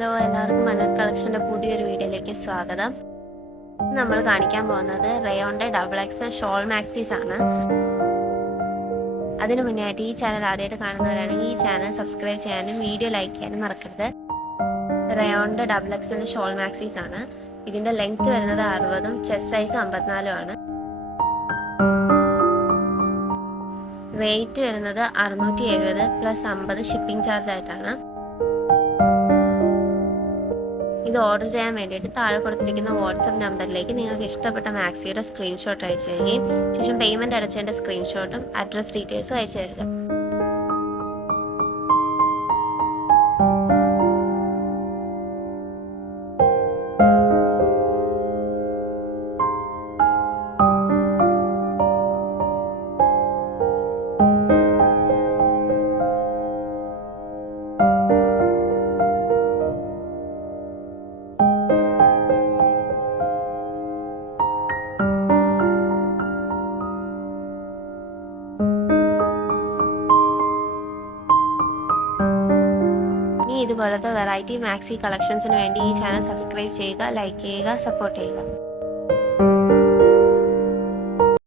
Hello എല്ലാവർക്കും മനോഹർ കളക്ഷൻ്റെ പുതിയൊരു വീഡിയോയിലേക്ക് സ്വാഗതം. നമ്മൾ കാണിക്കാൻ പോകുന്നത് റയോണിൻ്റെ XXL ഷോൾ മാക്സീസ് ആണ്. അതിനു മുന്നായിട്ട് ഈ ചാനൽ ആദ്യമായിട്ട് കാണുന്നവരാണെങ്കിൽ ഈ ചാനൽ സബ്സ്ക്രൈബ് ചെയ്യാനും വീഡിയോ ലൈക്ക് ചെയ്യാനും മറക്കരുത്. റയോണിൻ്റെ XXL ഷോൾ മാക്സീസ് ആണ്. ഇതിൻ്റെ ലെങ്ത് വരുന്നത് 60ഉം ചെസ്റ്റ് സൈസ് 54ഉം ആണ്. റേറ്റ് വരുന്നത് 670 പ്ലസ് 50 ഷിപ്പിംഗ് ചാർജ് ആയിട്ടാണ്. ഇത് ഓർഡർ ചെയ്യാൻ വേണ്ടിയിട്ട് താഴെ കൊടുത്തിരിക്കുന്ന വാട്സപ്പ് നമ്പറിലേക്ക് നിങ്ങൾക്ക് ഇഷ്ടപ്പെട്ട മാക്സിയുടെ സ്ക്രീൻഷോട്ട് അയച്ചു തരികയും ശേഷം പേയ്മെൻറ്റ് അടച്ചതിൻ്റെ സ്ക്രീൻഷോട്ടും അഡ്രസ് ഡീറ്റെയിൽസും അയച്ചു തരിക. ഇതുപോലത്തെ വെറൈറ്റി മാക്സി കളക്ഷൻസിന് വേണ്ടി ഈ ചാനൽ സബ്സ്ക്രൈബ് ചെയ്യുക, ലൈക്ക് ചെയ്യുക, സപ്പോർട്ട് ചെയ്യുക.